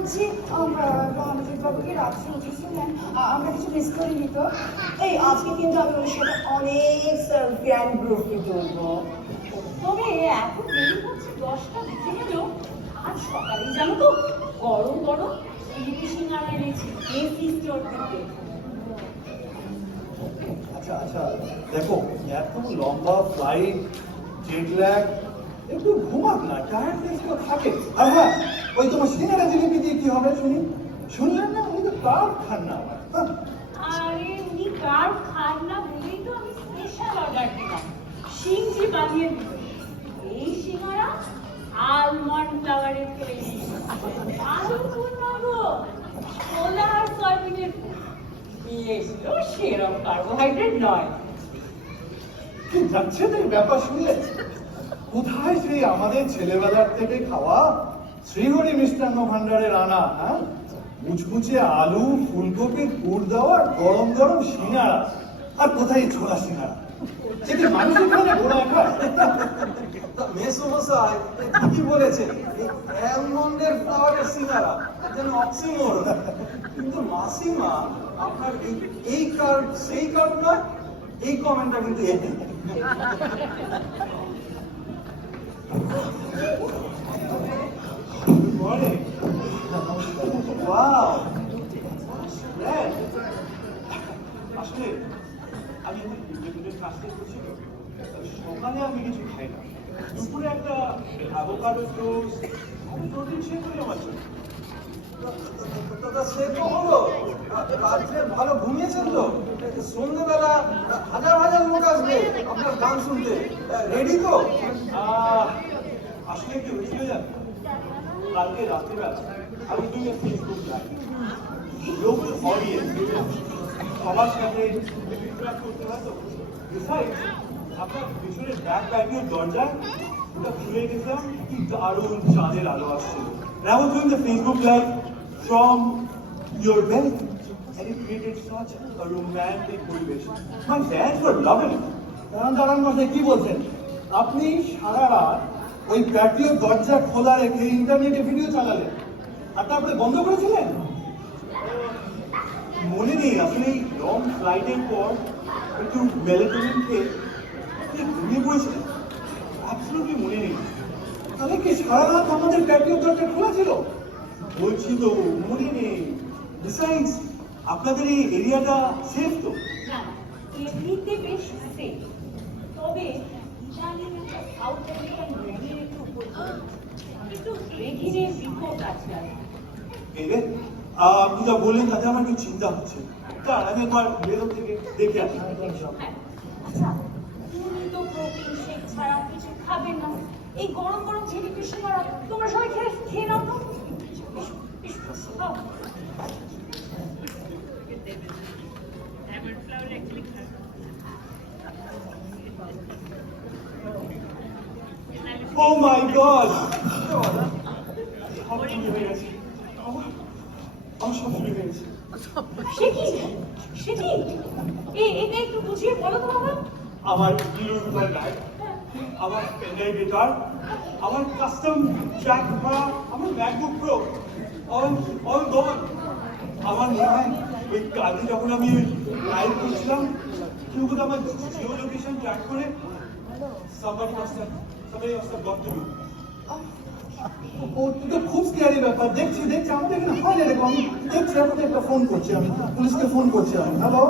বলছি রণজিৎ বাবুকে রাত্রে উচিত শুনলেন আমরা কিছু মিস করিনি তো। এই আজকে কিন্তু আমি ওর সাথে অনেক সেলফি অ্যান্ড গ্রুপে তুলবো। তবে এখন দেরি হচ্ছে, 10টা বেজে গেল। আজ সকালেই জানো তো গরম গরম ইলিশ সিঙ্গারা এনেছি এসি স্টোর থেকে। আচ্ছা আচ্ছা, দেখো এত লম্বা ফ্লাইট, জেট ল্যাগ, একটু ঘুমাক না, টায়ার্ডনেস তো থাকে। আর হ্যাঁ, ওই তোমার সিঙ্গারা জিলিপি দিয়ে কি হবে শুনি? শুনলেন না উনি তো কার্ভ খান না আমার। আরে উনি কার্ভ খান না বলেই তো আমি স্পেশাল অর্ডার দিলাম, সিংজি বানিয়ে দিল। এই সিঙ্গারা আলমন্ড ফ্লাওয়ারের তৈরি, আলু পূর্ণাঙ্গ ছোলা আর সয়াবিনের মিলেছিল, সেরম কার্বোহাইড্রেট নয়। কি যাচ্ছে না এই ব্যাপার শুনলে? কোথায় সেই আমাদের ছেলেবেলার থেকে খাওয়া শ্রীহরি মিষ্টান্ন ভান্ডারের আনা, হ্যাঁ, মুচমুচে আলু ফুলকপির পুর দেওয়া গরম গরম সিঙ্গারা, আর কোথায় ছোলা সিঙ্গারা? সেটি মানুষের খানে ঘোড়া খায়। মেসোমশাই ঠিকই বলেছে, অ্যালমন্ডের ফ্লাওয়ারের সিঙ্গারা যেন অক্সিমোরন। কিন্তু মাসিমা আপনার এই কার্ড সেই কার্ড নয়, এই কমেন্টটা কিন্তু এটি। আসলে আমি কাজটা করছি তো, সকালে আমি কিছু খাই না, দুপুরে একটা অ্যাভোকাডো টোস্ট, আমি প্রোটিন শেক করি আমার জন্য। দাদা সে তো হলো, রাত্রে ভালো ঘুমিয়েছেন তো? সন্ধ্যেবেলা হাজার হাজার লোক আসবে আপনার গান শুনতে, রেডি তো? আসলে কি হয়েছিল জানো, কালকে রাত্রিবেলা আমি দুটো ফেসবুক লাইভ, লোকাল অডিয়েন্স সবার সাথে ইন্টারাক্ট করতে হয় তো। Besides, আপনার পিছনের ব্যাক ব্যাগের দরজায় ওটা খুলে গেছিলাম, কি দারুণ চাঁদের আলো আসছিল। I was doing the Facebook live from your bed and it created such a romantic পরিবেশ. My fans were loving it. দাঁড়ান মশাই, কি বলছেন? আপনি সারা রাত ওই প্যাটিওর দরজা খোলা রেখে ইন্টারনেটে ভিডিও চালালেন আর তারপরে বন্ধ করেছিলেন? মনে নেই, আসলে এই লং ফ্লাইটের পর একটু মেলাটোনিন খেয়ে ঘুমিয়ে পড়েছিলেন, অ্যাবসলিউটলি মনে নেই। তাহলে কি সারা রাত আমাদের প্যাটিওর দরজা খোলা ছিল? বলছি তো মনে নেই। বিসাইডস, আপনাদের এই এরিয়াটা সেফ তো? না, এমনিতে বেশ সেফ, তবে ইদানিং একটা সাউথ আফ্রিকান ব্র্যান্ডের একটু একটু রেঘিনের রিপোর্ট আছে। এলে আপনি যা বললেন তাতে আমার একটু চিন্তা হচ্ছে। তার আমি একবার বেরো থেকে দেখে আসি। হ্যাঁ, আচ্ছা তুমি তো প্রোটিন শেক ছাড়া কিছু খাবে না, এই গরম গরম ঝিলিপি সিঙ্গারা তোমরা সবাই খেয়ে নাও তো। খাও। Oh my God! সব চুরি হয়ে গেছে। আমার সব চুরি হয়ে গেছে। সে কি? এটা একটু বুঝিয়ে বলো তো বাবা। আমার ইউরোপার ব্যাগ, আমার পেনের গিটার, আমার কাস্টম ট্র্যাক করা, আমার ম্যাকবুক প্রো, অল গন। আমার মনে হয় ওই কালকে যখন আমি লাইভ করছিলাম, কেউ বোধহয় আমার জিও লোকেশন ট্র্যাক করে somebody must have got to me. ও তো খুব স্ক্যারি ব্যাপার। দেখছি আমাদের এখানে হয় না এরকম। আমি দেখছি, আপনাকে একটা ফোন করছি, আমি পুলিশকে ফোন করছি। আমি হ্যালো।